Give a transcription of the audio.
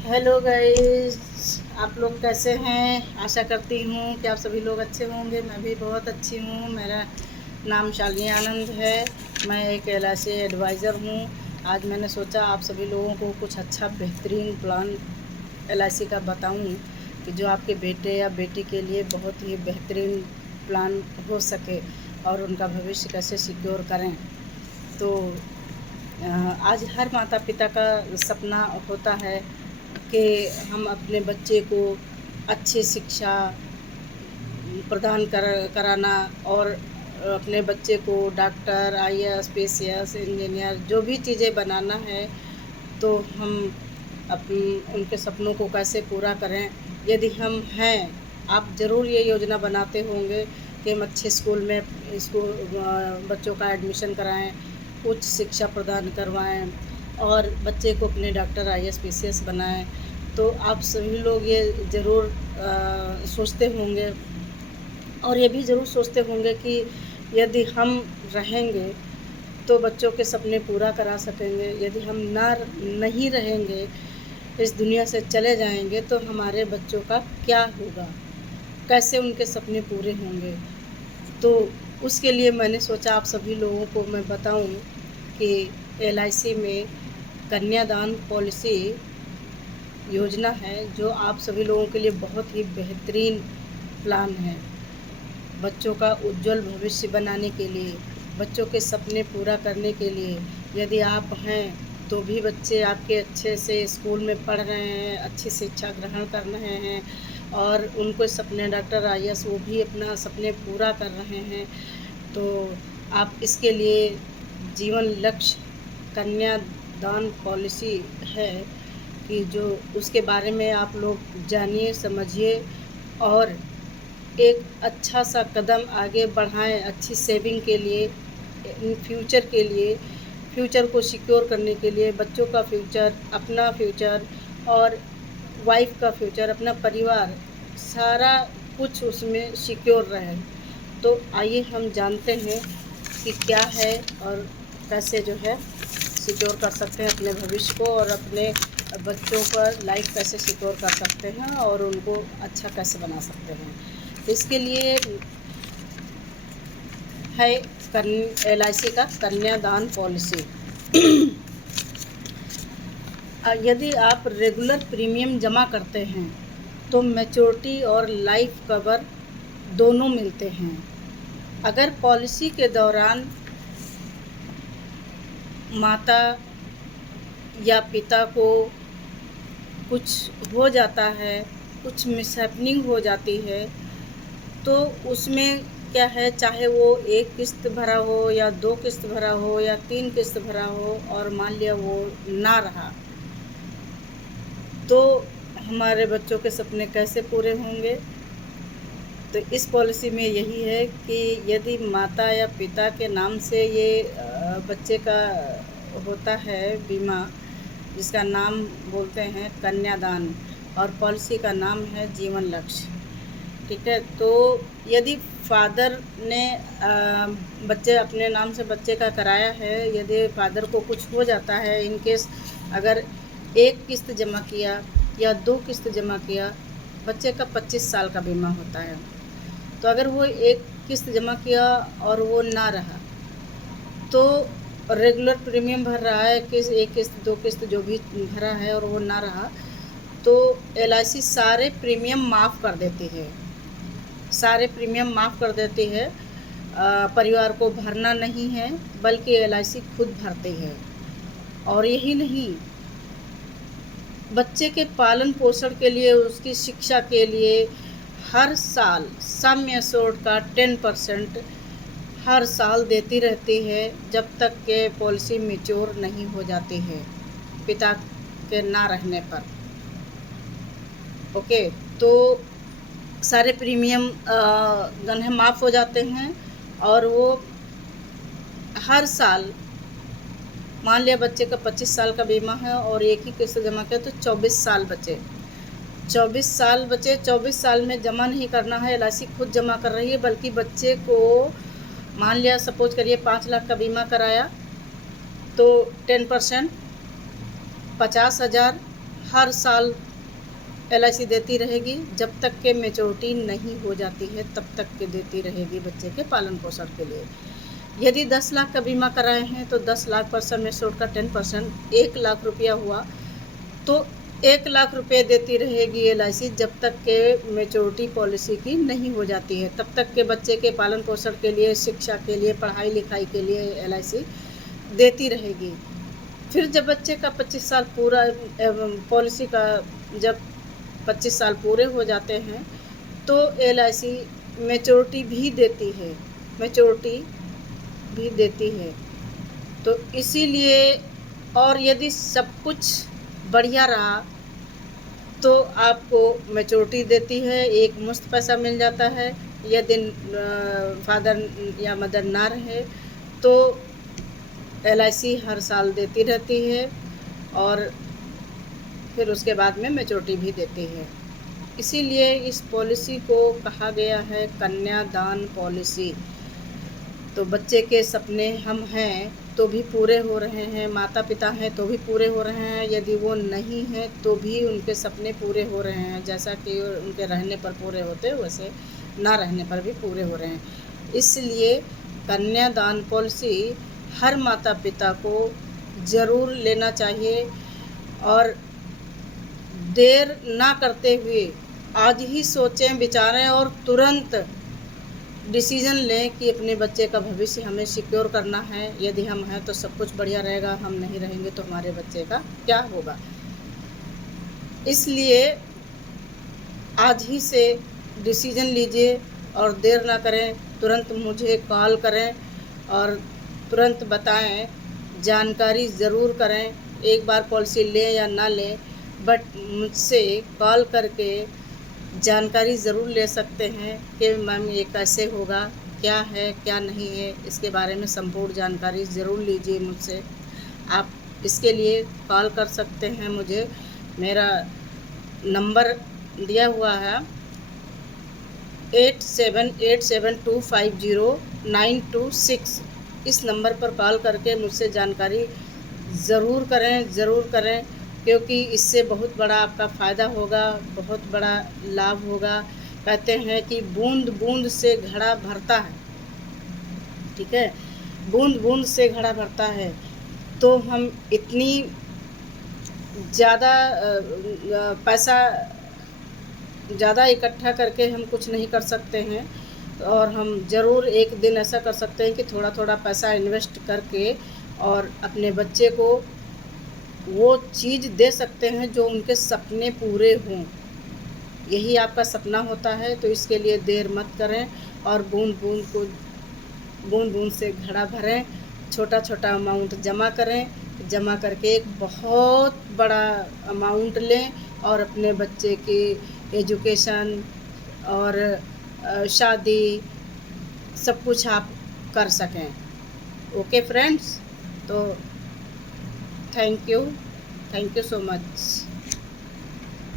Hello guys, आप लोग कैसे हैं। आशा करती हूँ कि आप सभी लोग अच्छे होंगे। मैं भी बहुत अच्छी हूँ। मेरा नाम शालिनी आनंद है। मैं एक एलआईसी एडवाइज़र हूँ। आज मैंने सोचा आप सभी लोगों को कुछ अच्छा बेहतरीन प्लान एलआईसी का बताऊँ कि जो आपके बेटे या बेटी के लिए बहुत ही बेहतरीन प्लान हो सके और उनका भविष्य कैसे सिक्योर करें। तो आज हर माता पिता का सपना होता है कि हम अपने बच्चे को अच्छी शिक्षा प्रदान कराना और अपने बच्चे को डॉक्टर, आईएएस, पीसीएस, इंजीनियर जो भी चीज़ें बनाना है, तो हम उनके सपनों को कैसे पूरा करें। यदि हम हैं, आप ज़रूर ये योजना बनाते होंगे कि हम अच्छे स्कूल में बच्चों का एडमिशन कराएं, उच्च शिक्षा प्रदान करवाएं और बच्चे को अपने डॉक्टर, आईएएस, पीसीएस बनाएं। तो आप सभी लोग ये ज़रूर सोचते होंगे और ये भी ज़रूर सोचते होंगे कि यदि हम रहेंगे तो बच्चों के सपने पूरा करा सकेंगे। यदि हम नहीं रहेंगे, इस दुनिया से चले जाएंगे, तो हमारे बच्चों का क्या होगा, कैसे उनके सपने पूरे होंगे। तो उसके लिए मैंने सोचा आप सभी लोगों को मैं बताऊं कि एलआईसी में कन्यादान पॉलिसी योजना है, जो आप सभी लोगों के लिए बहुत ही बेहतरीन प्लान है। बच्चों का उज्जवल भविष्य बनाने के लिए, बच्चों के सपने पूरा करने के लिए। यदि आप हैं तो भी बच्चे आपके अच्छे से स्कूल में पढ़ रहे हैं, अच्छी शिक्षा ग्रहण कर रहे हैं और उनको सपने डॉक्टर, आईएएस वो भी अपना सपने पूरा कर रहे हैं, तो आप इसके लिए जीवन लक्ष्य कन्यादान पॉलिसी है कि जो उसके बारे में आप लोग जानिए, समझिए और एक अच्छा सा कदम आगे बढ़ाएं अच्छी सेविंग के लिए, इन फ्यूचर के लिए, फ्यूचर को सिक्योर करने के लिए, बच्चों का फ्यूचर, अपना फ्यूचर और वाइफ का फ्यूचर, अपना परिवार, सारा कुछ उसमें सिक्योर रहे। तो आइए हम जानते हैं कि क्या है और कैसे जो है सिक्योर कर सकते हैं अपने भविष्य को और अपने बच्चों का लाइफ कैसे सिक्योर कर सकते हैं और उनको अच्छा कैसे बना सकते हैं। इसके लिए है एलआईसी का कन्यादान पॉलिसी। यदि आप रेगुलर प्रीमियम जमा करते हैं तो मैच्योरिटी और लाइफ कवर दोनों मिलते हैं। अगर पॉलिसी के दौरान माता या पिता को कुछ हो जाता है, कुछ मिसहैपनिंग हो जाती है, तो उसमें क्या है, चाहे वो एक किस्त भरा हो या 2 किस्त भरा हो या 3 किस्त भरा हो और मान लिया वो ना रहा, तो हमारे बच्चों के सपने कैसे पूरे होंगे। तो इस पॉलिसी में यही है कि यदि माता या पिता के नाम से ये बच्चे का होता है बीमा, जिसका नाम बोलते हैं कन्यादान और पॉलिसी का नाम है जीवन लक्ष्य, ठीक है। तो यदि फादर ने बच्चे अपने नाम से बच्चे का कराया है, यदि फादर को कुछ हो जाता है, इन केस अगर 1 किस्त जमा किया या 2 किस्त जमा किया, बच्चे का 25 साल का बीमा होता है। तो अगर वो 1 किस्त जमा किया और वो ना रहा, तो रेगुलर प्रीमियम भर रहा है कि 1 किस्त 2 किस्त जो भी भरा है और वो ना रहा, तो एलआईसी सारे प्रीमियम माफ़ कर देती है, सारे प्रीमियम माफ़ कर देती है। परिवार को भरना नहीं है, बल्कि एलआईसी खुद भरती है। और यही नहीं, बच्चे के पालन पोषण के लिए, उसकी शिक्षा के लिए हर साल सम एश्योर्ड का 10% हर साल देती रहती है, जब तक के पॉलिसी मैच्योर नहीं हो जाती है पिता के ना रहने पर। ओके, तो सारे प्रीमियम गन्हे माफ़ हो जाते हैं और वो हर साल, मान लिया बच्चे का 25 साल का बीमा है और एक ही किस्त जमा किया, तो 24 साल बचे। 24 साल में जमा नहीं करना है, एलआईसी खुद जमा कर रही है, बल्कि बच्चे को मान लिया सपोज करिए 5 लाख का बीमा कराया, तो 10% 50,000 हर साल LIC देती रहेगी, जब तक के मैच्योरिटी नहीं हो जाती है तब तक के देती रहेगी बच्चे के पालन पोषण के लिए। यदि 10 लाख का बीमा कराए हैं तो 10 लाख पर सम एश्योर्ड का 10% 1 लाख रुपया हुआ तो 1 लाख रुपये देती रहेगी LIC जब तक के मैच्योरिटी पॉलिसी की नहीं हो जाती है। तब तक के बच्चे के पालन पोषण के लिए, शिक्षा के लिए, पढ़ाई लिखाई के लिए LIC देती रहेगी। फिर जब बच्चे का 25 साल पूरा पॉलिसी का जब 25 साल पूरे हो जाते हैं तो LIC मैच्योरिटी भी देती है। तो इसीलिए, और यदि सब कुछ बढ़िया रहा तो आपको मैच्योरिटी देती है, एक मुश्त पैसा मिल जाता है। यदि फादर या मदर ना रहे तो LIC हर साल देती रहती है और फिर उसके बाद में मैच्योरिटी भी देती है। इसीलिए इस पॉलिसी को कहा गया है कन्यादान पॉलिसी। तो बच्चे के सपने हम हैं तो भी पूरे हो रहे हैं, माता पिता हैं तो भी पूरे हो रहे हैं, यदि वो नहीं हैं तो भी उनके सपने पूरे हो रहे हैं। जैसा कि उनके रहने पर पूरे होते वैसे ना रहने पर भी पूरे हो रहे हैं। इसलिए कन्यादान पॉलिसी हर माता पिता को ज़रूर लेना चाहिए और देर ना करते हुए आज ही सोचें, विचारें और तुरंत डिसीज़न लें कि अपने बच्चे का भविष्य हमें सिक्योर करना है। यदि हम हैं तो सब कुछ बढ़िया रहेगा, हम नहीं रहेंगे तो हमारे बच्चे का क्या होगा। इसलिए आज ही से डिसीज़न लीजिए और देर ना करें, तुरंत मुझे कॉल करें और तुरंत बताएं, जानकारी ज़रूर करें। एक बार पॉलिसी लें या ना लें, बट मुझसे कॉल करके जानकारी ज़रूर ले सकते हैं कि मैम ये कैसे होगा, क्या है क्या नहीं है, इसके बारे में संपूर्ण जानकारी ज़रूर लीजिए मुझसे। आप इसके लिए कॉल कर सकते हैं मुझे। मेरा नंबर दिया हुआ है 8787250926। इस नंबर पर कॉल करके मुझसे जानकारी ज़रूर करें क्योंकि इससे बहुत बड़ा आपका फ़ायदा होगा, बहुत बड़ा लाभ होगा। कहते हैं कि बूंद बूंद से घड़ा भरता है, ठीक है, बूंद बूंद से घड़ा भरता है। तो हम इतनी ज़्यादा पैसा ज़्यादा इकट्ठा करके हम कुछ नहीं कर सकते हैं, और हम ज़रूर एक दिन ऐसा कर सकते हैं कि थोड़ा थोड़ा पैसा इन्वेस्ट करके और अपने बच्चे को वो चीज़ दे सकते हैं जो उनके सपने पूरे हों। यही आपका सपना होता है, तो इसके लिए देर मत करें और बूंद बूंद से घड़ा भरें। छोटा छोटा अमाउंट जमा करें, जमा करके एक बहुत बड़ा अमाउंट लें और अपने बच्चे की एजुकेशन और शादी सब कुछ आप कर सकें। ओके फ्रेंड्स, तो थैंक यू सो मच।